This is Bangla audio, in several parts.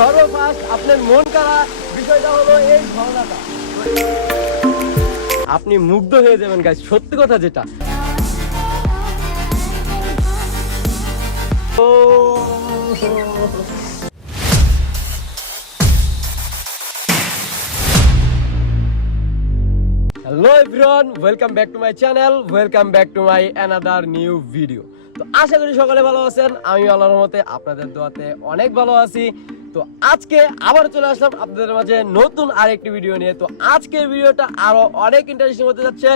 সর্বফার্স্ট আপনার মন করা বিষয়টা হলো এই ঝর্ণাটা। আপনি মুগ্ধ হয়ে যাবেন গাইস, সত্যি কথা যেটা। Hello everyone, welcome back to my channel, welcome back to my another new video. তো আশা করি সকলে ভালো আছেন, আমি আল্লাহর রহমতে আপনাদের দোয়াতে অনেক ভালো আছি। তো আজকে আবার চলে আসলাম আপনাদের মাঝে নতুন আরেকটি ভিডিও নিয়ে। তো আজকের ভিডিওটা আরো অনেক ইন্টারেস্টিং হতে যাচ্ছে।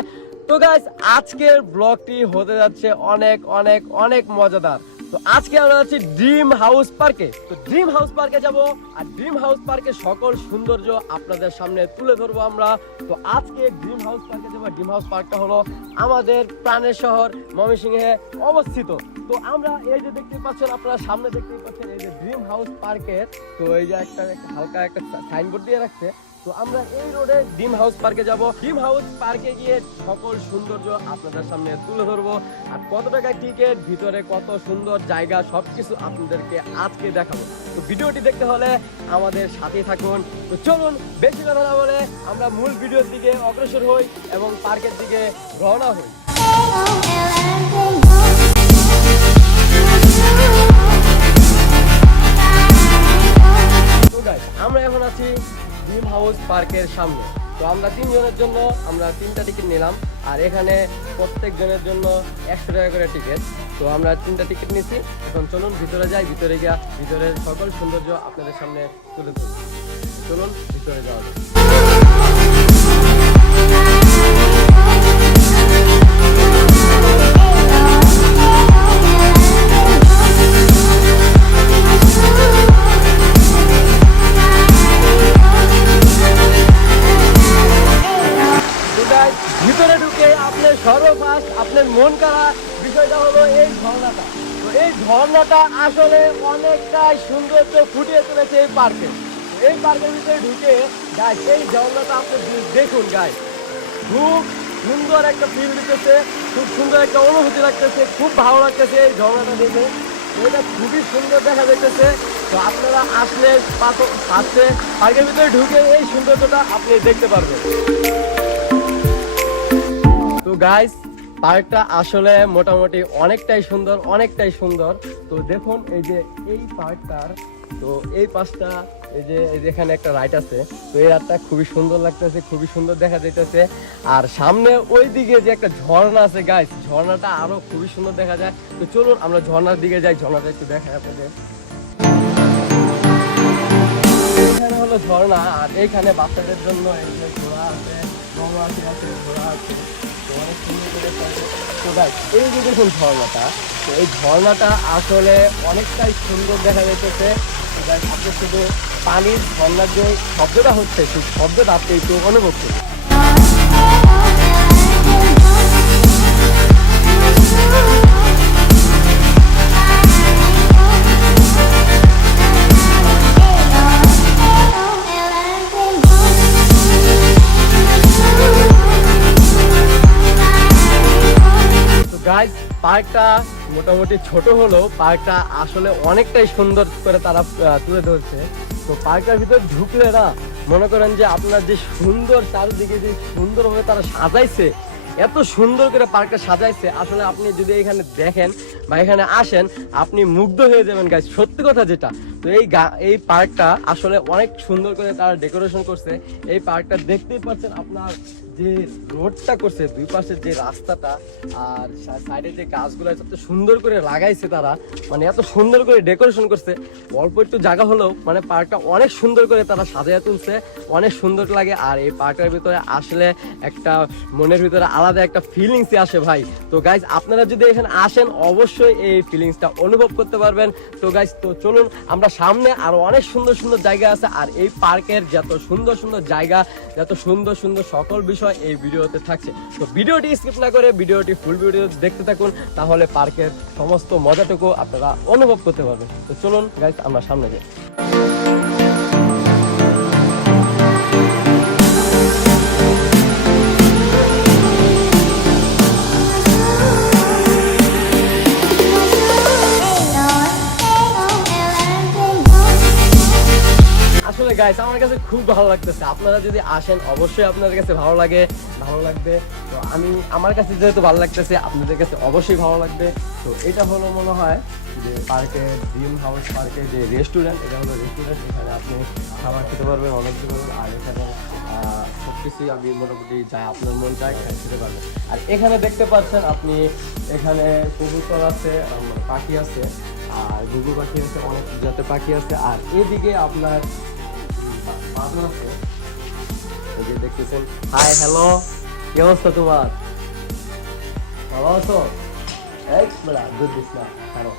তো গাইস, আজকের ব্লগটি হতে যাচ্ছে অনেক অনেক অনেক মজাদার। তো আজকে আমরা যাচ্ছি ড্রিম হাউস পার্কে। তো ড্রিম হাউস পার্কে যাব, আর ড্রিম হাউস পার্কের সকল সৌন্দর্য আপনাদের সামনে তুলে ধরবো আমরা। তো আজকে ড্রিম হাউস পার্কে যাব। ড্রিম হাউস পার্কটা হলো আমাদের প্রাণের শহর ময়মনসিংহে অবস্থিত। তো আমরা এই যে দেখতে পাচ্ছেন, আপনারা সামনে দেখতে পাচ্ছেন এই যে ড্রিম হাউস পার্কের, তো এই যে একটা হালকা একটা সাইনবোর্ড দিয়ে রাখছে। তো আমরা এই রোডে ড্রিম হাউস পার্কে যাব। ড্রিম হাউস পার্কে গিয়ে সকল সৌন্দর্য আপনাদের সামনে তুলে ধরবো, আর কত টাকা টিকিট, ভিতরে কত সুন্দর জায়গা, সবকিছু আপনাদেরকে আজকে দেখাবো। তো ভিডিওটি দেখতে হলে আমাদের সাথে থাকুন। তো চলুন বেশি কথা না বলে আমরা মূল ভিডিওর দিকে অগ্রসর হই এবং পার্কের দিকে রওনা হই। আমরা এখন আছি ড্রিম হাউস পার্কের সামনে। তো আমরা তিনজনের জন্য আমরা 3টা টিকিট নিলাম, আর এখানে প্রত্যেক জনের জন্য 100 টাকা করে টিকিট। তো আমরা 3টা টিকিট নিছি। এখন চলুন ভিতরে যাই, ভিতরে গিয়ে ভিতরের সকল সৌন্দর্য আপনাদের সামনে তুলে ধরব। চলুন ভিতরে যাওয়া যাক। ভিতরে ঢুকে আপনার সর্বফার্স্ট আপনার মন করা বিষয়টা হলো এই ঝর্ণাটা। তো এই ঝর্ণাটা আসলে অনেকটাই সৌন্দর্য ফুটিয়ে তুলেছে এই পার্কে। এই পার্কের ভিতরে ঢুকে গাইস এই ঝর্ণাটা আপনি দেখুন গাইস, খুব সুন্দর একটা ফিল দিতেছে, খুব সুন্দর একটা অনুভূতি লাগতেছে, খুব ভালো লাগতেছে এই ঝর্ণাটা দেখে। এটা খুবই সুন্দর দেখা যাইতেছে। তো আপনারা আসলে ফার্স্টে পার্কের ভিতরে ঢুকে এই সৌন্দর্যটা আপনি দেখতে পারবেন। তো গাইস, পার্কটা আসলে মোটামুটি অনেকটাই সুন্দর, অনেকটাই সুন্দর। তো দেখুন এই যে এই পার্কটার, তো এই পাশটা এই যে এখানে একটা রাইড আছে। তো এই রাইডটা খুবই সুন্দর লাগতেছে, খুবই সুন্দর দেখা যাইতেছে। আর সামনে ওই দিকে যে একটা ঝর্ণা আছে গাইস, ঝর্ণাটা আরো খুবই সুন্দর দেখা যায়। তো চলুন আমরা ঝর্ণার দিকে যাই, ঝর্ণাটা একটু দেখাই আপনাদের। এখানে হলো ঝর্ণা, আর এইখানে বাচ্চাদের জন্য এই যে ঘোড়া আছে, আছে, ঘোড়া আছে। অনেক সুন্দর করে। তো গাইস এই যে দেখুন ঝর্ণাটা, তো এই ঝর্ণাটা আসলে অনেকটাই সুন্দর দেখা যাইতেছে। আপনি শুধু পানির ঝর্ণার যে শব্দটা হচ্ছে, সেই শব্দটা আপনি একটু অনুভব করুন। গাইস পার্কটা মোটামুটি ছোট হলেও পার্কটা আসলে অনেকটাই সুন্দর করে তারা তুলে ধরছে। তো পার্কটার ভিতর ঢুকলে না মনে করেন যে আপনার যে সুন্দর চারিদিকে যে সুন্দরভাবে তারা সাজাইছে, এত সুন্দর করে পার্কটা সাজাইছে, আসলে আপনি যদি এখানে দেখেন বা এখানে আসেন আপনি মুগ্ধ হয়ে যাবেন গাইস, সত্যি কথা যেটা। তো এই পার্কটা আসলে অনেক সুন্দর করে তারা ডেকোরেশন করছে। এই পার্কটা দেখতেই পাচ্ছেন, আপনার যে রোডটা করছে, দুই পাশের যে রাস্তাটা আর সাইডে যে গাছগুলো এত সুন্দর করে লাগাইছে তারা, মানে এত সুন্দর করে ডেকোরেশন করছে। অল্প একটু জায়গা হলেও মানে পার্কটা অনেক সুন্দর করে তারা সাজিয়ে তুলছে, অনেক সুন্দর লাগে। আর এই পার্কটার ভিতরে আসলে একটা মনের ভিতরে আলাদা একটা ফিলিংসই আসে ভাই। তো গাইজ আপনারা যদি এখানে আসেন অবশ্যই এই ফিলিংসটা অনুভব করতে পারবেন। তো গাইজ তো চলুন, আমরা সামনে আরো অনেক সুন্দর সুন্দর জায়গা আছে, আর এই পার্কের যত সুন্দর সুন্দর জায়গা, যত সুন্দর সুন্দর সকল বিষয় এই ভিডিওতে থাকছে। তো ভিডিওটি স্কিপ না করে ভিডিওটি ফুল ভিডিও দেখতে থাকুন, তাহলে পার্কের সমস্ত মজাটুকু আপনারা অনুভব করতে পারবেন। তো চলুন গাইজ আমরা সামনে যাই। গাইস আমার কাছে খুব ভালো লাগতেছে। আপনারা যদি আসেন অবশ্যই আপনাদের কাছে ভালো লাগবে। তো আমার কাছে যেহেতু ভালো লাগতেছে আপনাদের কাছে অবশ্যই ভালো লাগবে। তো এটা হলো মনে হয় যে পার্কের ড্রিম হাউস পার্কের যে রেস্টুরেন্ট, এটা হলো রেস্টুরেন্ট। এখানে আপনি খাবার খেতে পারবেন, অনেক কিছু পারবেন। আর এখানে সব কিছুই আমি মোটামুটি যা আপনার মন চায় খেতে পারবেন। আর এখানে দেখতে পাচ্ছেন আপনি, এখানে কবুতর আছে, পাখি আছে, আর ঘুঘু পাখি আছে, অনেক জাতের পাখি আছে। আর এদিকে আপনার বাদর আছে, এই যে দেখতেছেন। হাই, হ্যালো, কি অবস্থা তোমার? ভালো আছো? এই বড়া দুধ দিস না, খারো।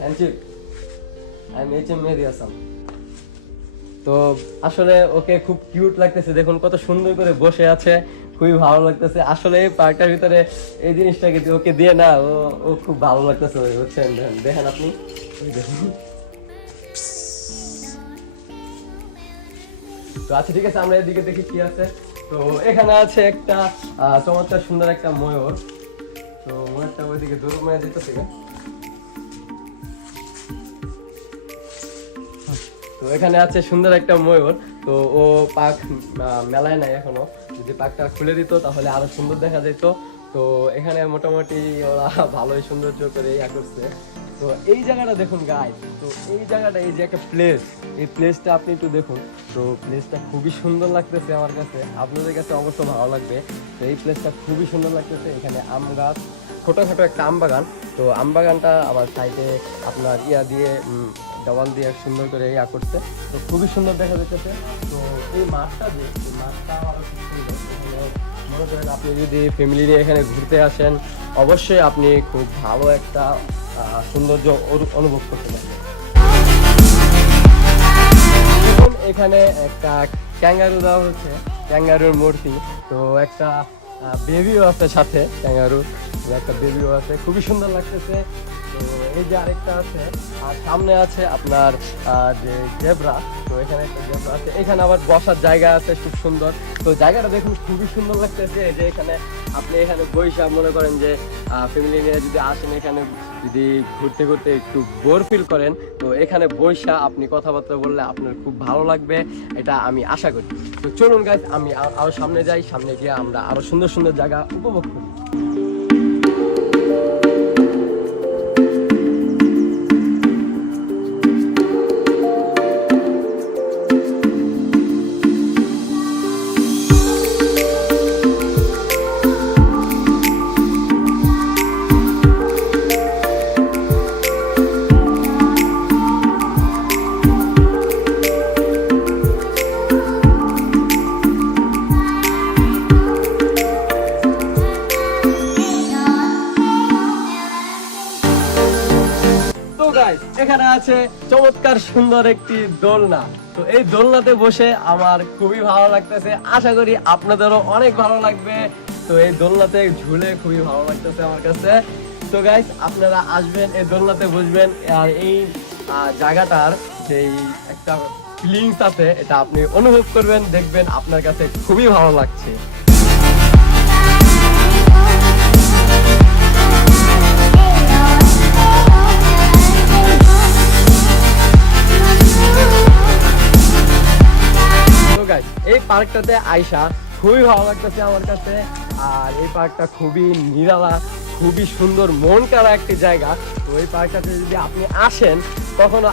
Handshake, I am H M Mehedi Hasan. তো আসলে ওকে খুব কিউট লাগতেছে, দেখুন কত সুন্দর করে বসে আছে, খুবই ভালো লাগতেছে। আসলে এই পার্কটার ভিতরে এই জিনিসটাকে ওকে দিয়ে না, ও খুব ভালো লাগতেছে, বুঝছেন? দেখেন আপনি, দেখুন। তো আচ্ছা ঠিক আছে, আমরা এদিকে দেখি কি আছে। তো এখানে আছে একটা চমৎকার সুন্দর একটা ময়ূর। তো ময়ূরটা ওইদিকে দৌড় মারা যেতেছে। তো এখানে আছে সুন্দর একটা ময়ূর। তো ও পাক মেলায় নাই এখনো, যদি পাকটা খুলে দিত তাহলে আরো সুন্দর দেখা যেত। তো এখানে মোটামুটি ওরা ভালোই সৌন্দর্য করে ইয়া করছে। তো এই জায়গাটা দেখুন গাইস, তো এই জায়গাটা, এই যে একটা প্লেস, এই প্লেসটা আপনি একটু দেখুন। তো প্লেসটা খুবই সুন্দর লাগতেছে আমার কাছে, আপনাদের কাছে অবশ্য ভালো লাগবে। তো এই প্লেসটা খুবই সুন্দর লাগতেছে। এখানে আম গাছ, ছোটোখাটো একটা আম বাগান। তো আম বাগানটা আমার সাইডে আপনার ইয়া দিয়ে দেওয়াল দিয়ে সুন্দর করে ইয়া করছে। তো খুবই সুন্দর দেখা যাচ্ছে। তো এই মাঠটা যে, এই মাঠটা আরো খুব সুন্দর। এখানে মনে করেন আপনি যদি ফ্যামিলি নিয়ে এখানে ঘুরতে আসেন, অবশ্যই আপনি খুব ভালো একটা সৌন্দর্য অনুভব করতে পারবেন। এখানে একটা ক্যাঙ্গারু দেওয়া হচ্ছে, ক্যাঙ্গারুর মূর্তি। তো একটা বেবিও আছে সাথে, ক্যাঙ্গারু একটা বেবিও আছে, খুবই সুন্দর লাগতেছে। তো এই যে আরেকটা আছে, আর সামনে আছে আপনার যে জেব্রা। তো এখানে একটা জেব্রা আছে, এখানে আবার বসার জায়গা আছে খুব সুন্দর। তো জায়গাটা দেখুন খুবই সুন্দর লাগতেছে। এই যে এখানে আপনি এখানে বৈশা মনে করেন যে ফ্যামিলি নিয়ে যদি আসেন, এখানে যদি ঘুরতে ঘুরতে একটু বোর ফিল করেন, তো এখানে বৈশা আপনি কথাবার্তা বললে আপনার খুব ভালো লাগবে, এটা আমি আশা করি। তো চলুন গাইস, আমি আরো সামনে যাই, সামনে গিয়ে আমরা আরো সুন্দর সুন্দর জায়গা উপভোগ করি। এখানে আছে চমৎকার সুন্দর একটি দোলনা। তো এই দোলনাতে বসে আমার খুবই ভালো লাগতেছে, আশা করি আপনাদেরও অনেক ভালো লাগবে। তো এই দোলনাতে ঝুলে খুবই ভালো লাগতেছে আমার কাছে। তো গাইস, আপনারা আসবেন, এই দোলনাতে বসবেন, আর এই জায়গাটার যেই একটা ফিলিংস আছে, এটা আপনি অনুভব করবেন, দেখবেন আপনার কাছে খুবই ভালো লাগছে। এই পার্কটাতে আইসা খুবই ভালো লাগতেছে আমার কাছে। আর এই পার্কটা খুবই নিরালা, খুবই সুন্দর, মন কাড়া একটি জায়গা। তো এই পার্কটাতে যদি আপনি আসেন, কখনো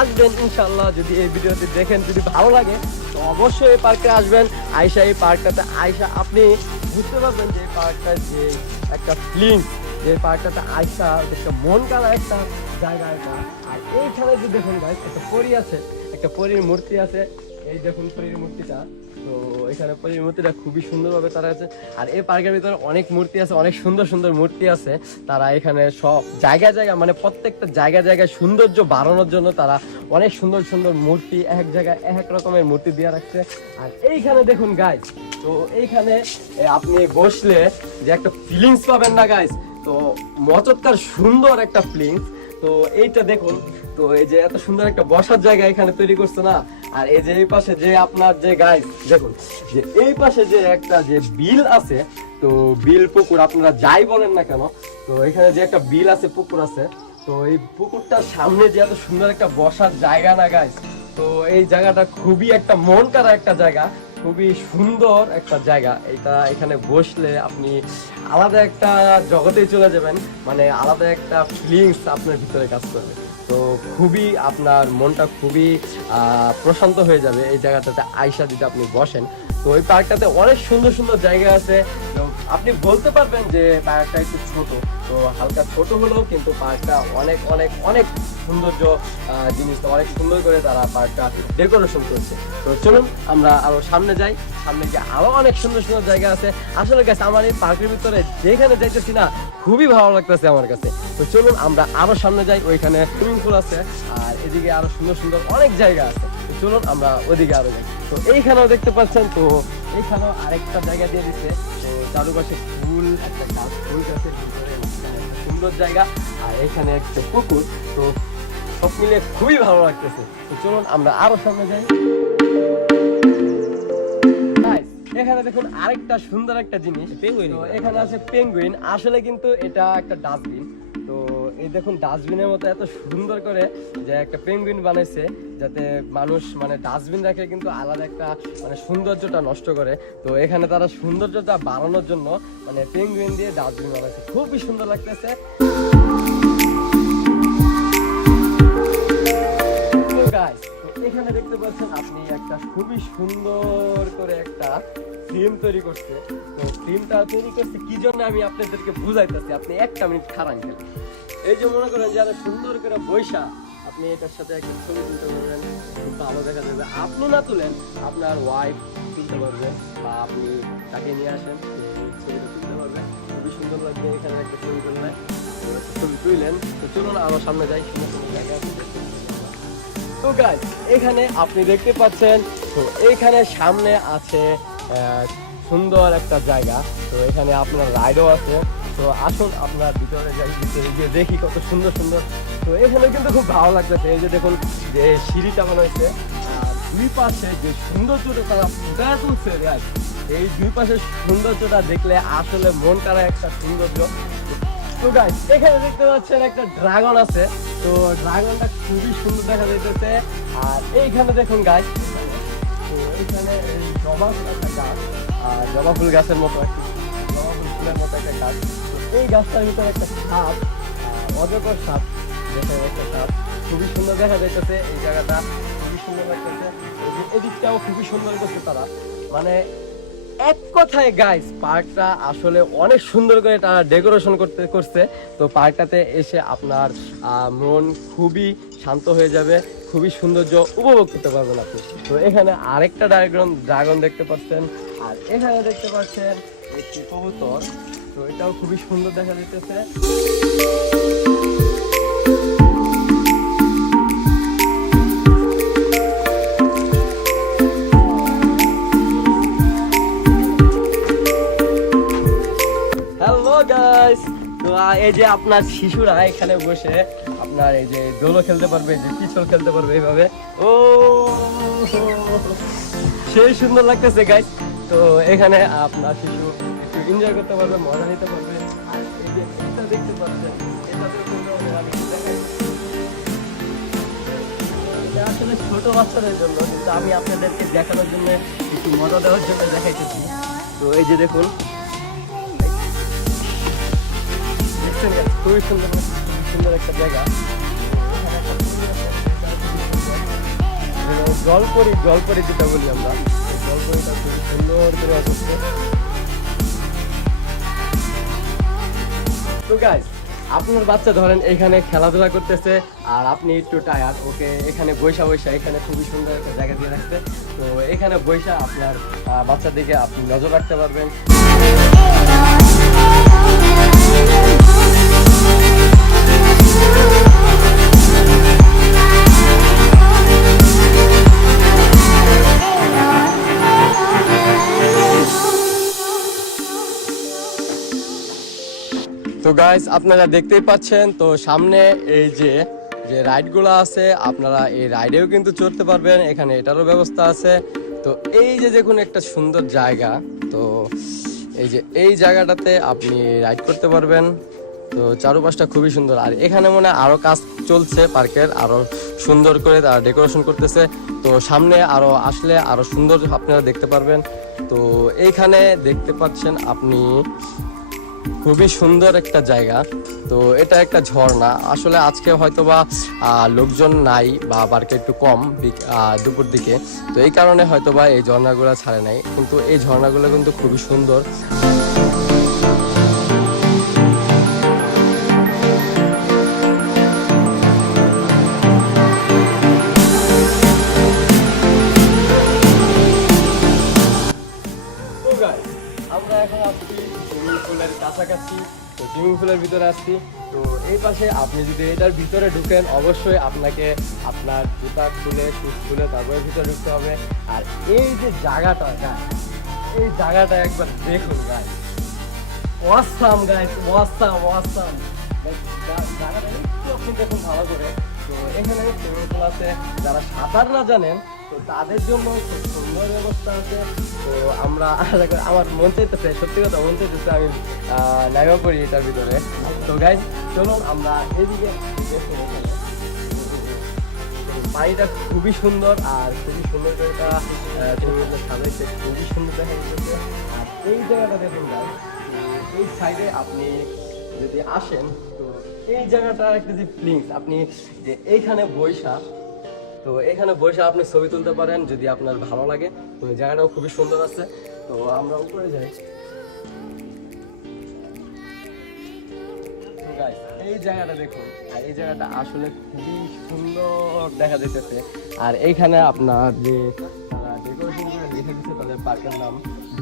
আসবেন ইনশাল্লাহ। যদি এই ভিডিওটি দেখেন, যদি ভালো লাগে, তো অবশ্যই এই পার্কে আসবেন। আইসা এই পার্কটাতে আইসা আপনি বুঝতে পারবেন যে এই পার্কটার যে একটা ফিলিংস, যে পার্কটাতে আইসা একটা মন কাড়া একটা জায়গা এটা। আর এইখানে যদি দেখুন গাইস, একটা পরী আছে, একটা পরীর মূর্তি আছে। এই দেখুন পরীর মূর্তিটা। তো এখানে পরীর মূর্তিটা খুবই সুন্দরভাবে তারা আছে। আর এই পার্কের ভিতরে অনেক মূর্তি আছে, অনেক সুন্দর সুন্দর মূর্তি আছে। তারা এখানে সব জায়গায় জায়গায়, মানে প্রত্যেকটা জায়গায় জায়গায় সৌন্দর্য বাড়ানোর জন্য তারা অনেক সুন্দর সুন্দর মূর্তি এক জায়গায় এক রকমের মূর্তি দিয়ে রাখছে। আর এইখানে দেখুন গাইস, তো এইখানে আপনি বসলে যে একটা ফিলিংস পাবেন না গাইস, তো মচৎকার সুন্দর একটা ফিলিংস। তো এইটা দেখুন, তো এই যে এত সুন্দর একটা বসার জায়গা এখানে তৈরি করছে না। আর এই যে এই পাশে যে আপনার যে গাইস দেখুন, যে এই পাশে যে একটা যে বিল আছে, তো বিল পুকুর আপনারা যাই বলেন না কেন, তো এখানে যে একটা বিল আছে, পুকুর আছে, তো এই পুকুরটার সামনে যে এত সুন্দর একটা বসার জায়গা না গাইস, তো এই জায়গাটা খুবই একটা মন কাড়া একটা জায়গা, খুবই সুন্দর একটা জায়গা। এটা এখানে বসলে আপনি আলাদা একটা জগতে চলে যাবেন, মানে আলাদা একটা ফিলিংস আপনার ভিতরে কাজ করবে। তো খুবই আপনার মনটা খুবই প্রশান্ত হয়ে যাবে এই জায়গাটাতে আইসা যদি আপনি বসেন। তো ওই পার্কটাতে অনেক সুন্দর সুন্দর জায়গা আছে। তো আপনি বলতে পারবেন যে পার্কটা একটু ছোট, তো হালকা ছোট হলেও কিন্তু পার্কটা অনেক অনেক অনেক সৌন্দর্য জিনিস, অনেক সুন্দর করে তারা পার্কটা ডেকোরেশন করছে। তো চলুন আমরা আরো সামনে যাই, সামনে গিয়ে আরো অনেক সুন্দর সুন্দর জায়গা আছে। আসলে গেছে আমার এই পার্কের ভিতরে যেখানে যাইতেছি না খুবই ভালো লাগতেছে আমার কাছে। তো চলুন আমরা আরো সামনে যাই, ওইখানে সুইমিং পুল আছে আর এদিকে আরো সুন্দর সুন্দর অনেক জায়গা আছে। তো চলুন আমরা ওইদিকে আরো যাই। তো এইখানেও দেখতে পাচ্ছেন, তো এইখানেও আরেকটা জায়গা দিয়ে দিচ্ছে। তো চারুপাশে ফুল, একটা গাছ ফুল গাছের ভিতরে একটা সুন্দর জায়গা, আর এখানে একটা পুকুর। তো সব মিলে খুবই ভালো লাগতেছে। তো চলুন আমরা আরো সামনে যাই। এখানে দেখুন আরেকটা সুন্দর একটা জিনিস, তো এখানে আছে পেঙ্গুইন। আসলে কিন্তু এটা একটা ডাস্টবিন। তো এই দেখুন ডাস্টবিনের মতো এত সুন্দর করে যে একটা পেঙ্গুইন বানাইছে, যাতে মানুষ মানে ডাস্টবিন রাখে কিন্তু আলাদা একটা মানে সৌন্দর্যটা নষ্ট করে। তো এখানে তারা সৌন্দর্যটা বাড়ানোর জন্য মানে পেঙ্গুইন দিয়ে ডাস্টবিন বানাইছে, খুবই সুন্দর লাগতেছে। এখানে দেখতে পাচ্ছেন আপনি একটা খুবই সুন্দর করে একটা ফিল্ম তৈরি করছে। তো ফিল্মটা তৈরি করছে কি জন্য আমি আপনাদেরকে বুঝাইতেছি, আপনি একটা মিনিট খারান খেলেন। এই যে মনে করেন যারা সুন্দর করে বৈশা আপনি এটার সাথে একটা ছবি তুলতে পারবেন, ভালো দেখা যাবে। আপনি না তুলেন, আপনার ওয়াইফ তুলতে পারবে, বা আপনি তাকে নিয়ে আসেন ছবিটা তুলতে পারবেন, খুবই সুন্দর লাগবে। এখানে একটা ছবি তুললেন, ছবি তুললেন। তো চলুন আরো সামনে যাই, সুন্দর সুন্দর জায়গা। তো গাইস এখানে আপনি দেখতে পাচ্ছেন, তো এইখানে সামনে আছে সুন্দর একটা জায়গা। তো এখানে আপনার রাইডও আছে। তো আসুন আপনার ভিতরে যাই, ভিতরে গিয়ে দেখি কত সুন্দর সুন্দর। তো এখানে কিন্তু খুব ভালো লাগতেছে। এই যে দেখুন যে সিঁড়িটা বানাইছে, আর দুই পাশে যে সৌন্দর্যটা তারা ফুটায় তুলছে, এই দুই পাশের সৌন্দর্যটা দেখলে আসলে মন কাড়া একটা সৌন্দর্য। তো গাইস এখানে দেখতে পাচ্ছেন একটা ড্রাগন আছে। তো ড্রাগনটা খুবই সুন্দর দেখা যাইতেছে। আর এইখানে দেখুন গাইস, তো এইখানে জবা ফুল একটা গাছ, আর জবা ফুল গাছের মতো একটা জবা ফুল ফুলের মতো একটা গাছ। তো এই গাছটার ভিতরে একটা সাপ, অজগর সাপ, দেখেন একটা সাপ, খুবই সুন্দর দেখা যাইতেছে। এই জায়গাটা খুবই সুন্দর লাগতেছে। এদিকটাও খুবই সুন্দর করছে তারা, মানে এক কথায় গাইস পার্কটা আসলে অনেক সুন্দর করে তারা ডেকোরেশন করছে। তো পার্কটাতে এসে আপনার মন খুবই শান্ত হয়ে যাবে, খুবই সৌন্দর্য উপভোগ করতে পারবেন আপনি। তো এখানে আরেকটা ড্রাগন দেখতে পাচ্ছেন, আর এখানে দেখতে পাচ্ছেন একটি কবুতর। তো এটাও খুবই সুন্দর দেখা যাইতেছে। তো এই যে আপনার শিশুরা এখানে বসে আপনার এই যে দোলও খেলতে পারবে, যে পিছল খেলতে পারবে এইভাবে। ও সেই সুন্দর লাগতেছে গাইস। তো এখানে আপনার শিশু একটু এনজয় করতে পারবে, মজা নিতে পারবে। আর এই যে এটা দেখতে পাচ্ছেন, এটা আসলে ছোট বাচ্চাদের জন্য, কিন্তু আমি আপনাদেরকে দেখানোর জন্য একটু মজা দেওয়ার জন্য দেখাইতেছি। তো এই যে দেখুন খুবই সুন্দর সুন্দর একটা জায়গা। জলপরি যেটা বলি আমরা, জলপরিটা খুবই সুন্দর করে আসছে। তো গাইস আপনার বাচ্চা ধরেন এখানে খেলাধুলা করতেছে, আর আপনি একটু টায়ার্ড, ওকে এখানে বৈশা এখানে খুবই সুন্দর একটা জায়গা দিয়ে রাখছে। তো এখানে বৈশা আপনার বাচ্চার দিকে আপনি নজর রাখতে পারবেন। তো গাইস আপনারা দেখতেই পাচ্ছেন, তো সামনে এই যে রাইডগুলো আছে, আপনারা এই রাইডেও কিন্তু চড়তে পারবেন, এখানে এটারও ব্যবস্থা আছে। তো এই যে দেখুন একটা সুন্দর জায়গা, তো এই যে এই জায়গাটাতে আপনি রাইড করতে পারবেন। তো চারপাশটা খুবই সুন্দর, আর এখানে মনে হয় আরো কাজ চলছে পার্কের, আরো সুন্দর করে তারা ডেকোরেশন করতেছে। তো সামনে আরো আসলে আরো সুন্দর আপনারা দেখতে পারবেন। তো এইখানে দেখতে পাচ্ছেন আপনি খুবই সুন্দর একটা জায়গা। তো এটা একটা ঝর্ণা, আসলে আজকে হয়তোবা লোকজন নাই বা পার্কে একটু কম দুপুর দিকে, তো এই কারণে হয়তোবা এই ঝর্ণাগুলো ছাড়ে নাই, কিন্তু এই ঝর্ণাগুলো কিন্তু খুবই সুন্দর। আমরা এখন আসছি সুইমিং পুলের কাছাকাছি। তো সুইমিং পুলের ভিতরে আসছি। তো এই পাশে আপনি যদি এটার ভিতরে ঢুকেন, অবশ্যই আপনাকে আপনার জুতা খুলে শুজ খুলে তারপরে ভিতরে ঢুকতে হবে। আর এই যে জায়গাটা, এই জায়গাটা একবার দেখুন guys, awesome guys, awesome awesome. জায়গাটা একটু আপনি দেখুন ভালো করে। তো এখানে সুইমিং পুল আছে, যারা সাঁতার না জানেন তো তাদের জন্য খুব সুন্দর ব্যবস্থা আছে। তো আমরা আমার মন চাইতেছে, সত্যি কথা মন চাইতেছে আমি নাইবা করি এটার ভিতরে। তো গাইজ চলুন আমরা এইদিকে, পানিটা খুবই সুন্দর আর খুবই সুন্দর করে তারা সাজাইছে, খুবই সুন্দর দেখা যাচ্ছে। আর এই জায়গাটা দেখুন গাইজ, এই সাইডে আপনি যদি আসেন তো এই জায়গাটা একটা যে ফিলিংস, আপনি যে এইখানে বৈশা, তো এখানে বসে আপনি ছবি তুলতে পারেন যদি আপনার ভালো লাগে। তো এই জায়গাটাও খুবই সুন্দর আছে। তো আমরা উপরে যাই। এই জায়গাটা দেখুন, আর এই জায়গাটা আসলে খুবই সুন্দর দেখা যাইতেছে। আর এইখানে আপনার যে তারা ডেকোরেশন করে লিখে দিচ্ছে তাদের পার্কের নাম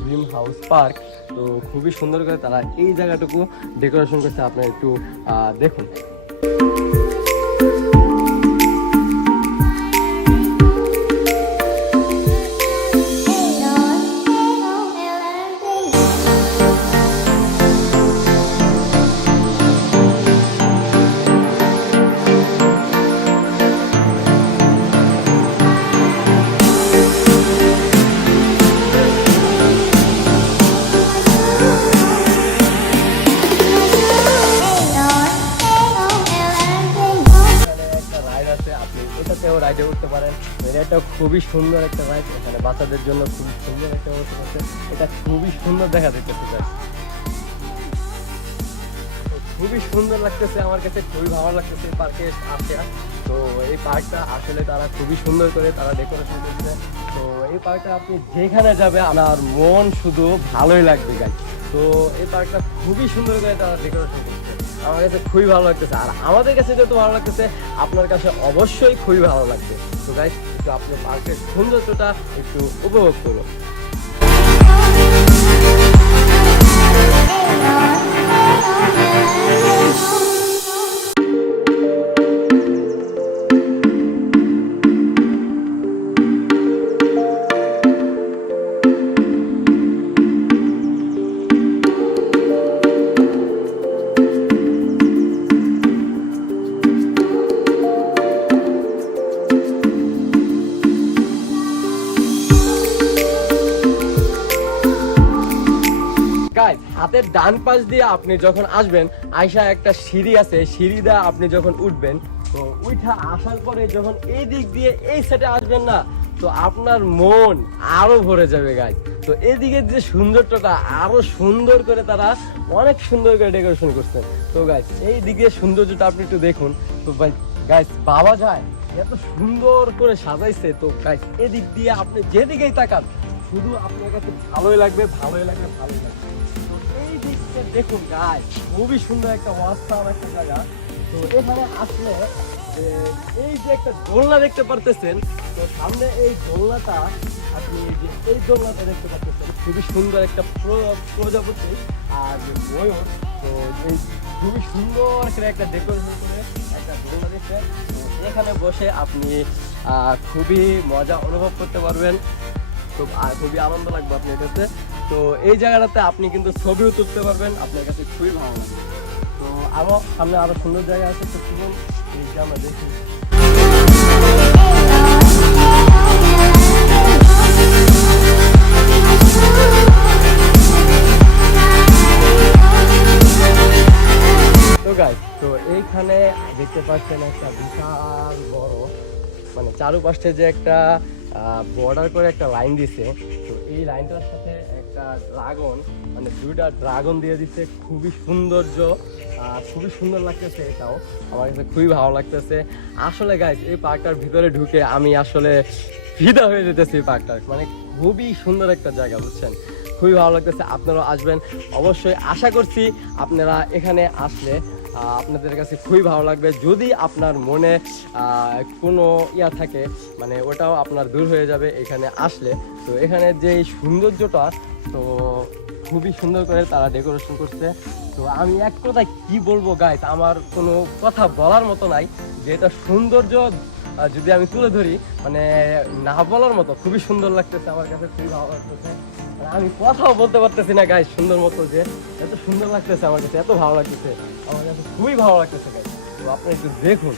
ড্রিম হাউস পার্ক। তো খুবই সুন্দর করে তারা এই জায়গাটুকু ডেকোরেশন করছে, আপনারা একটু দেখুন। রাইডে উঠতে পারেন, এটা খুবই সুন্দর একটা রাইড, এখানে বাচ্চাদের জন্য খুব সুন্দর একটা ব্যবস্থা আছে। এটা খুবই সুন্দর দেখা যাইতেছে, খুবই সুন্দর লাগতেছে আমার কাছে, খুবই ভালো লাগতেছে এই পার্কে আসে। তো এই পার্কটা আসলে তারা খুবই সুন্দর করে তারা ডেকোরেশন করছে। তো এই পার্কটা আপনি যেখানে যাবে আমার মন শুধু ভালোই লাগবে গাইজ। তো এই পার্কটা খুবই সুন্দর করে তারা ডেকোরেশন করছে, আমার কাছে খুবই ভালো লাগতেছে। আর আমাদের কাছে যেহেতু ভালো লাগতেছে, আপনার কাছে অবশ্যই খুবই ভালো লাগবে। তো গাইজ একটু আপনি পার্কের সৌন্দর্যটা একটু উপভোগ করুন। হাতের ডান পাশ দিয়ে আপনি যখন আসবেন, আয়সা একটা সিঁড়ি আছে, সিঁড়ি দিয়ে আপনি যখন উঠবেন, তো উঠা আসার পরে যখন এই দিক দিয়ে এই সাইডে আসবেন না, তো আপনার মন আরো ভরে যাবে গাইজ। তো এদিকে যে সৌন্দর্যটা আরো সুন্দর করে তারা অনেক সুন্দর করে ডেকোরেশন করছেন। তো গাইজ এই দিকে সৌন্দর্যটা আপনি একটু দেখুন। তো ভাই গাইজ ভাবা যায় এত সুন্দর করে সাজাইছে। তো গাইজ এদিক দিয়ে আপনি যেদিকেই তাকান শুধু আপনার কাছে ভালোই লাগবে, ভালোই লাগবে, ভালোই লাগবে। দেখুন গাইস খুবই সুন্দর একটা অসাম একটা জায়গা। তো এখানে আসলে এই যে একটা দোলনা দেখতে পারতেছেন, তো সামনে এই দোলনাটা আপনি যে এই দোলনাটা দেখতে পারতেছেন, খুবই সুন্দর একটা প্রজাপতি আর ময়ূর। তো এই খুবই সুন্দর করে একটা ডেকোরেশন করে একটা দোলনা দেখতে, তো এখানে বসে আপনি খুবই মজা অনুভব করতে পারবেন, খুবই আনন্দ লাগবে আপনার কাছে। তো এই জায়গাটাতে আপনি কিন্তু ছবিও তুলতে পারবেন, আপনার কাছে খুবই ভালো লাগবে। তো আরো সামনে আরো সুন্দর জায়গা আছে, তো শুনুন এইটা আমরা দেখি। তো গাইস তো এইখানে দেখতে পাচ্ছেন একটা বিশাল বড় মানে চারুপাশে যে একটা বর্ডার করে একটা লাইন দিছে, তো এই লাইনটার সাথে একটা ড্রাগন, মানে দুইটা ড্রাগন দিয়ে দিচ্ছে, খুবই সৌন্দর্য, খুবই সুন্দর লাগতেছে। এটাও আমার কাছে খুবই ভালো লাগতেছে। আসলে গাইস এই পার্কটার ভিতরে ঢুকে আমি আসলে ফিদা হয়ে যেতেছি। এই পার্কটা মানে খুবই সুন্দর একটা জায়গা, বুঝছেন, খুবই ভালো লাগতেছে। আপনারাও আসবেন অবশ্যই, আশা করছি আপনারা এখানে আসলে আপনাদের কাছে খুবই ভালো লাগবে। যদি আপনার মনে কোনো ইয়া থাকে, মানে ওটাও আপনার দূর হয়ে যাবে এখানে আসলে। তো এখানে যে সৌন্দর্যটা, তো খুবই সুন্দর করে তারা ডেকোরেশন করছে। তো আমি এক কথায় কি বলবো গাইস, আমার কোনো কথা বলার মতো নাই, যে এটা সৌন্দর্য যদি আমি তুলে ধরি মানে না বলার মতো, খুবই সুন্দর লাগতেছে আমার কাছে, খুবই ভালো লাগতেছে। আমি কথাও বলতে পারতেছি না গাইস সুন্দর মতো, যে এত সুন্দর লাগতেছে আমার কাছে, এত ভালো লাগতেছে আমার কাছে, খুবই ভালো লাগতেছে গাইস। তো আপনি একটু দেখুন।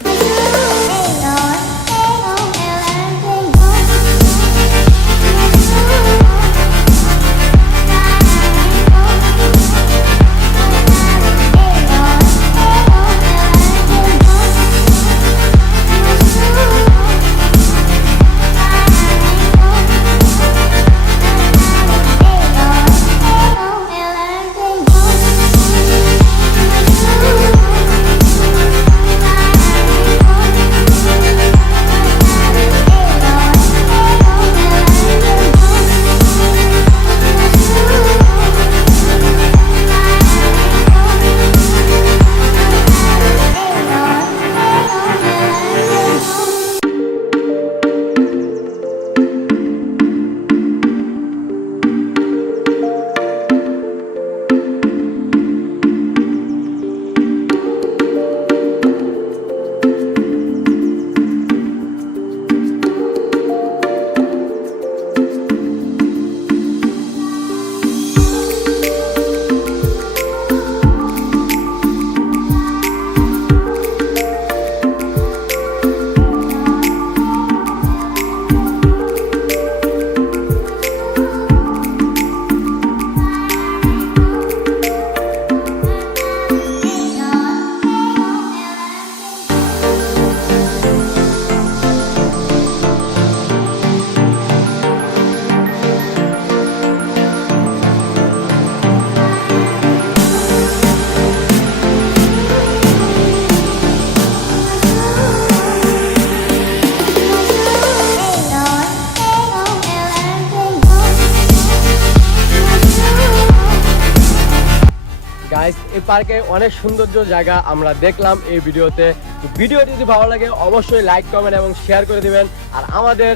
গাইস এই পার্কে অনেক সৌন্দর্য জায়গা আমরা দেখলাম এই ভিডিওতে। তো ভিডিওটি যদি ভালো লাগে অবশ্যই লাইক, কমেন্ট এবং শেয়ার করে দিবেন। আর আমাদের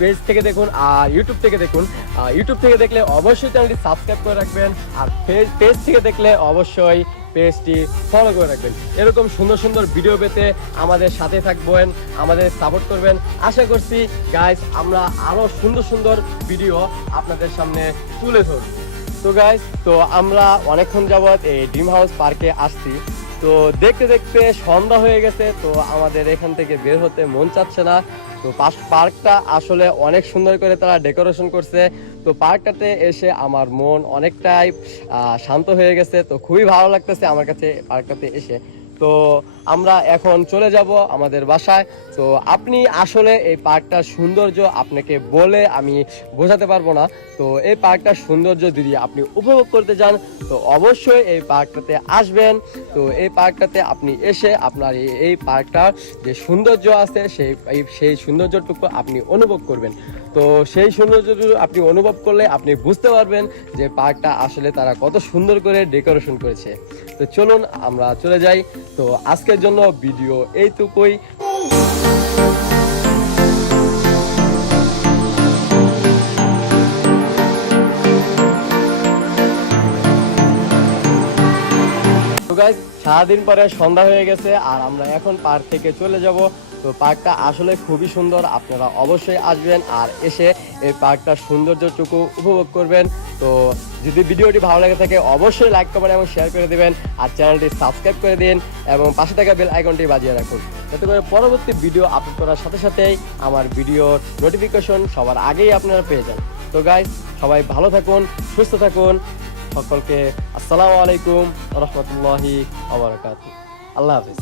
পেজ থেকে দেখুন আর ইউটিউব থেকে দেখুন। ইউটিউব থেকে দেখলে অবশ্যই চ্যানেলটি সাবস্ক্রাইব করে রাখবেন, আর পেজ থেকে দেখলে অবশ্যই পেজটি ফলো করে রাখবেন। এরকম সুন্দর সুন্দর ভিডিও পেতে আমাদের সাথে থাকবেন, আমাদের সাপোর্ট করবেন। আশা করছি গাইস আমরা আরো সুন্দর সুন্দর ভিডিও আপনাদের সামনে তুলে ধরব। তো গাইস, তো আমরা অনেকক্ষণ যাবৎ এই ড্রিম হাউস পার্কে আসছি। তো দেখতে দেখতে সন্ধ্যা হয়ে গেছে, তো আমাদের এখান থেকে বের হতে মন চাচ্ছে না। তো পার্কটা আসলে অনেক সুন্দর করে তারা ডেকোরেশন করছে। তো পার্কটাতে এসে আমার মন অনেকটাই শান্ত হয়ে গেছে। তো খুবই ভালো লাগতেছে আমার কাছে পার্কটাতে এসে। তো আমরা এখন চলে যাব আমাদের বাসায়। তো আপনি আসলে এই পার্কটার সৌন্দর্য আপনাকে বলে আমি বোঝাতে পারবো না। তো এই পার্কটার সৌন্দর্য যদি আপনি উপভোগ করতে চান তো অবশ্যই এই পার্কটাতে আসবেন। তো এই পার্কটাতে আপনি এসে আপনার এই পার্কটার যে সৌন্দর্য আছে সেই সৌন্দর্যটুকু আপনি অনুভব করবেন। তো সেই সৌন্দর্যটুকু আপনি অনুভব করলে আপনি বুঝতে পারবেন যে পার্কটা আসলে তারা কত সুন্দর করে ডেকোরেশন করেছে। তো চলুন আমরা চলে যাই। তো আজকের জন্য ভিডিও এইটুকুই। সারাদিন পরে সন্ধ্যা হয়ে গেছে আর আমরা এখন পার্ক থেকে চলে যাব। তো পার্কটা আসলে খুবই সুন্দর, আপনারা অবশ্যই আসবেন আর এসে এই পার্কটার সৌন্দর্যটুকু উপভোগ করবেন। তো যদি ভিডিওটি ভালো লাগে থাকে অবশ্যই লাইক, কমেন্ট এবং শেয়ার করে দিবেন, আর চ্যানেলটি সাবস্ক্রাইব করে দিন এবং পাশে থাকা বেল আইকনটি বাজিয়ে রাখুন, যাতে করে পরবর্তী ভিডিও আপলোড করার সাথে সাথেই আমার ভিডিওর নোটিফিকেশন সবার আগেই আপনারা পেয়ে যান। তো গাইস, সবাই ভালো থাকুন, সুস্থ থাকুন। সকলকে আসসালামু আলাইকুম ওয়া রাহমাতুল্লাহি ওয়া বারাকাতুহু। আল্লাহ হাফেজ।